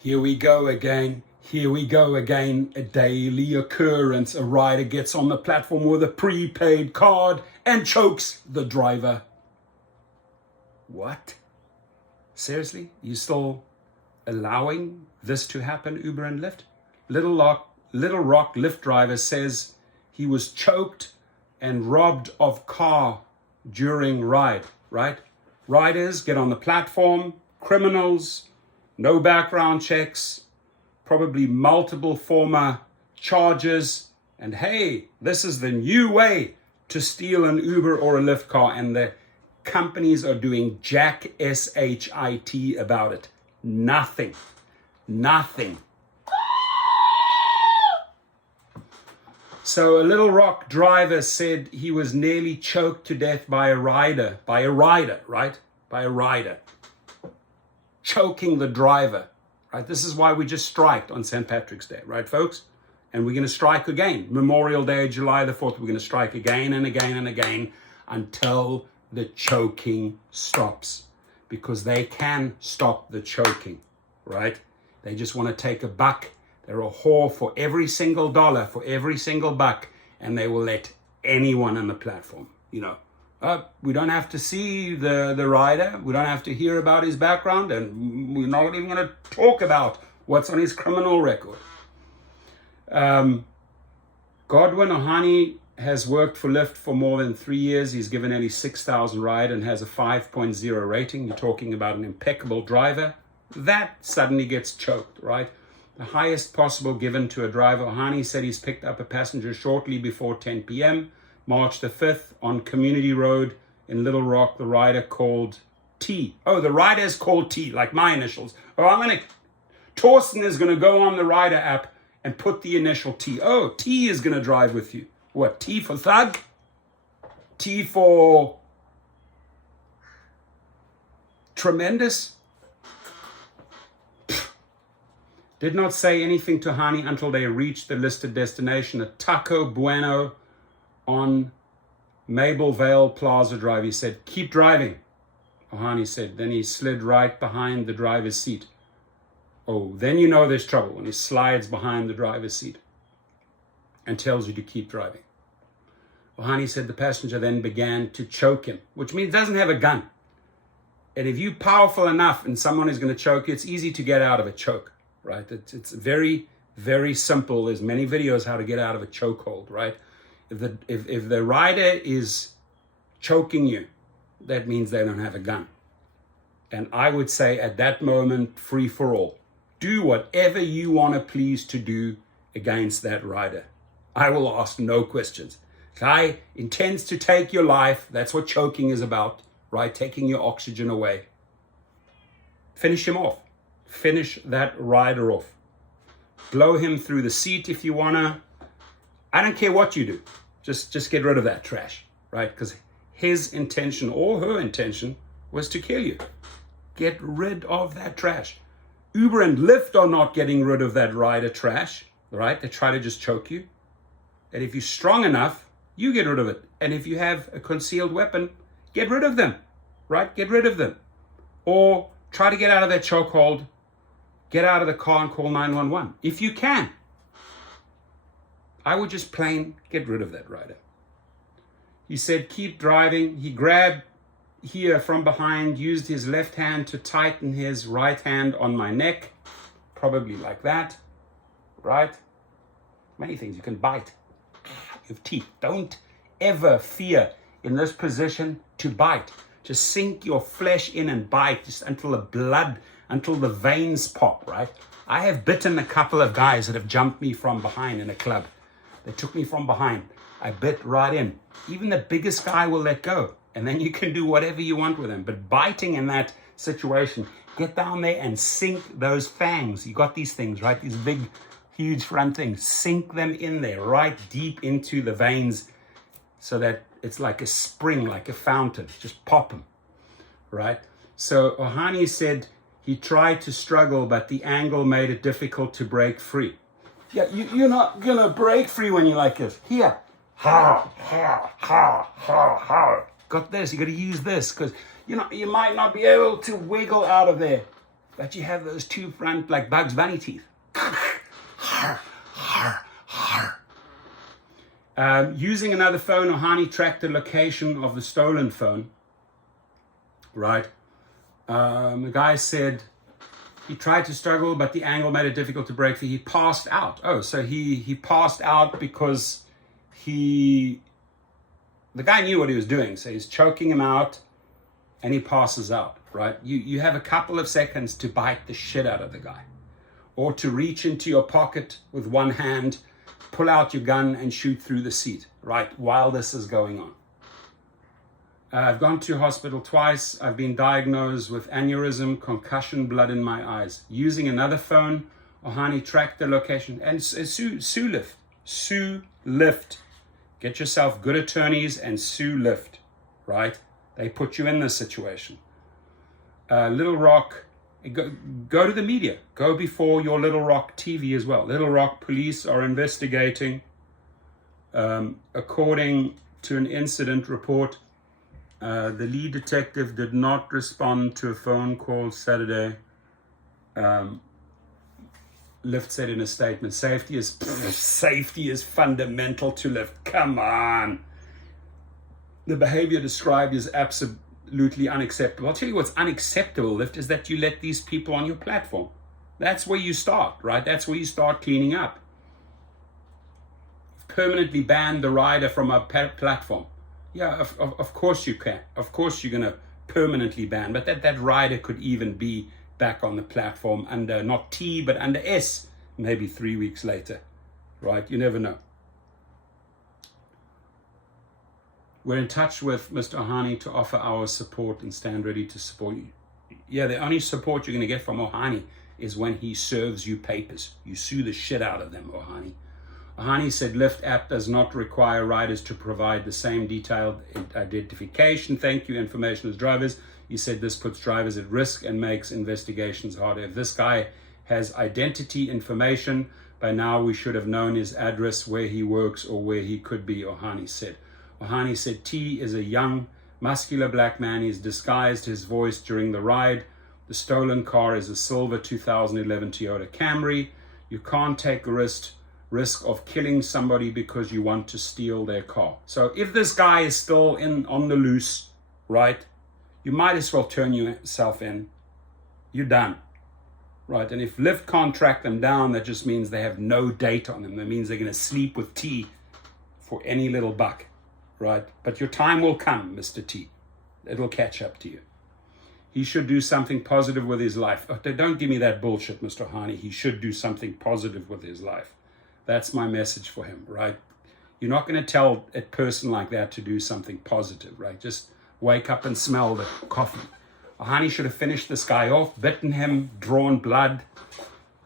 Here we go again. Here we go again. A daily occurrence. A rider gets on the platform with a prepaid card and chokes the driver. What? Seriously? You still allowing this to happen, Uber and Lyft? Little Rock Lyft Driver says he was choked and robbed of car during ride, right? Riders get on the platform, criminals, no background checks, probably multiple former charges, and hey, this is the new way to steal an Uber or a Lyft car, and the companies are doing jack S-H-I-T about it. Nothing. So a Little Rock driver said he was nearly choked to death by a rider, right? By a rider. Choking the driver, right? This is why we just striked on St. Patrick's Day, right, folks? And we're going to strike again. Memorial Day, July the 4th, we're going to strike again and again and again until the choking stops. Because they can stop the choking, right? They just want to take a buck. They're a whore for every single dollar, for every single buck, and they will let anyone on the platform, we don't have to see the rider. We don't have to hear about his background, and we're not even going to talk about what's on his criminal record. Godwin Ohani has worked for Lyft for more than 3 years. He's given nearly 6,000 rides and has a 5.0 rating. You're talking about an impeccable driver. That suddenly gets choked, right? The highest possible given to a driver. Ohani said he's picked up a passenger shortly before 10 p.m., March the 5th, on Community Road in Little Rock. The rider called T. Oh, the rider is called T, like my initials. Torsten is going to go on the rider app and put the initial T. Oh, T is going to drive with you. What, T for thug? T for tremendous? Did not say anything to Hani until they reached the listed destination, a Taco Bueno on Maple Vale Plaza Drive. He said, keep driving, Ohani said. Then he slid right behind the driver's seat. Oh, then you know there's trouble when he slides behind the driver's seat and tells you to keep driving. Ohani said the passenger then began to choke him, which means he doesn't have a gun. And if you're powerful enough and someone is going to choke you, it's easy to get out of a choke. Right? It's very, very simple. There's many videos how to get out of a chokehold, right? If the rider is choking you, that means they don't have a gun. And I would say at that moment, free for all. Do whatever you want to please to do against that rider. I will ask no questions. Guy intends to take your life. That's what choking is about, right? Taking your oxygen away. Finish him off. Finish that rider off. Blow him through the seat if you wanna. I don't care what you do. Just get rid of that trash, right? Because his intention or her intention was to kill you. Get rid of that trash. Uber and Lyft are not getting rid of that rider trash, right? They try to just choke you. And if you're strong enough, you get rid of it. And if you have a concealed weapon, get rid of them, right? Get rid of them. Or try to get out of that chokehold. Get out of the car and call 911. If you can. I would just plain get rid of that rider. He said, keep driving. He grabbed here from behind, used his left hand to tighten his right hand on my neck. Probably like that, right? Many things. You can bite. You have teeth. Don't ever fear in this position to bite. Just sink your flesh in and bite just until the veins pop, right? I have bitten a couple of guys that have jumped me from behind in a club. They took me from behind. I bit right in. Even the biggest guy will let go. And then you can do whatever you want with him. But biting in that situation, get down there and sink those fangs. You got these things, right? These big, huge front things. Sink them in there, right deep into the veins so that it's like a spring, like a fountain. Just pop them, right? So Ohani said he tried to struggle, but the angle made it difficult to break free. Yeah, you're not going to break free when you're like this. Here. Ha, ha, ha, ha, ha. got this, you got to use this, because you might not be able to wiggle out of there. but you have those two front, like Bugs Bunny teeth. Using another phone, Ohani tracked the location of the stolen phone, right? The guy said he tried to struggle, but the angle made it difficult to break free. He passed out. Oh, so he passed out because the guy knew what he was doing. So he's choking him out and he passes out, right? You have a couple of seconds to bite the shit out of the guy, or to reach into your pocket with one hand, pull out your gun and shoot through the seat, right? While this is going on. I've gone to hospital twice. I've been diagnosed with aneurysm, concussion, blood in my eyes. Using another phone, Ohani tracked the location. And sue Lyft. Get yourself good attorneys and sue Lyft, right? They put you in this situation. Little Rock, go to the media. Go before your Little Rock TV as well. Little Rock police are investigating. According to an incident report, the lead detective did not respond to a phone call Saturday. Lyft said in a statement, safety is fundamental to Lyft. Come on. The behavior described is absolutely unacceptable. I'll tell you what's unacceptable, Lyft, is that you let these people on your platform. That's where you start, right? That's where you start cleaning up. Permanently ban the rider from a platform. Yeah, of course you can. Of course you're going to permanently ban, but that rider could even be back on the platform under not T, but under S, maybe 3 weeks later, right? You never know. We're in touch with Mr. Ohani to offer our support and stand ready to support you. Yeah, the only support you're going to get from Ohani is when he serves you papers. You sue the shit out of them, Ohani. Ohani said Lyft app does not require riders to provide the same detailed identification, thank you, information as drivers. He said this puts drivers at risk and makes investigations harder. If this guy has identity information, by now we should have known his address, where he works, or where he could be, Ohani said. Ohani said T is a young, muscular black man. He's disguised his voice during the ride. The stolen car is a silver 2011 Toyota Camry. You can't take the risk of killing somebody because you want to steal their car. So if this guy is still on the loose, right, you might as well turn yourself in. You're done, right? And if Lyft can't track them down, that just means they have no data on them. That means they're going to sleep with T for any little buck, right? But your time will come, Mr. T. It'll catch up to you. He should do something positive with his life. Oh, don't give me that bullshit, Mr. Ohani. He should do something positive with his life. That's my message for him, right? You're not going to tell a person like that to do something positive, right? Just wake up and smell the coffee. Ohani should have finished this guy off, bitten him, drawn blood,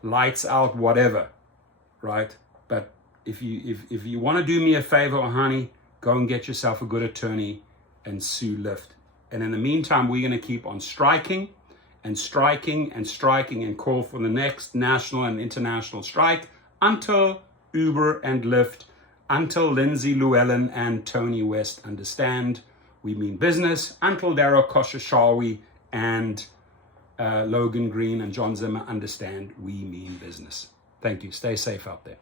lights out, whatever, right? But if you want to do me a favor, Ohani, go and get yourself a good attorney and sue Lyft. And in the meantime, we're going to keep on striking and call for the next national and international strike until Uber and Lyft, until Lindsay Llewellyn and Tony West understand we mean business, until Darryl Khosrowshahi and Logan Green and John Zimmer understand we mean business. Thank you. Stay safe out there.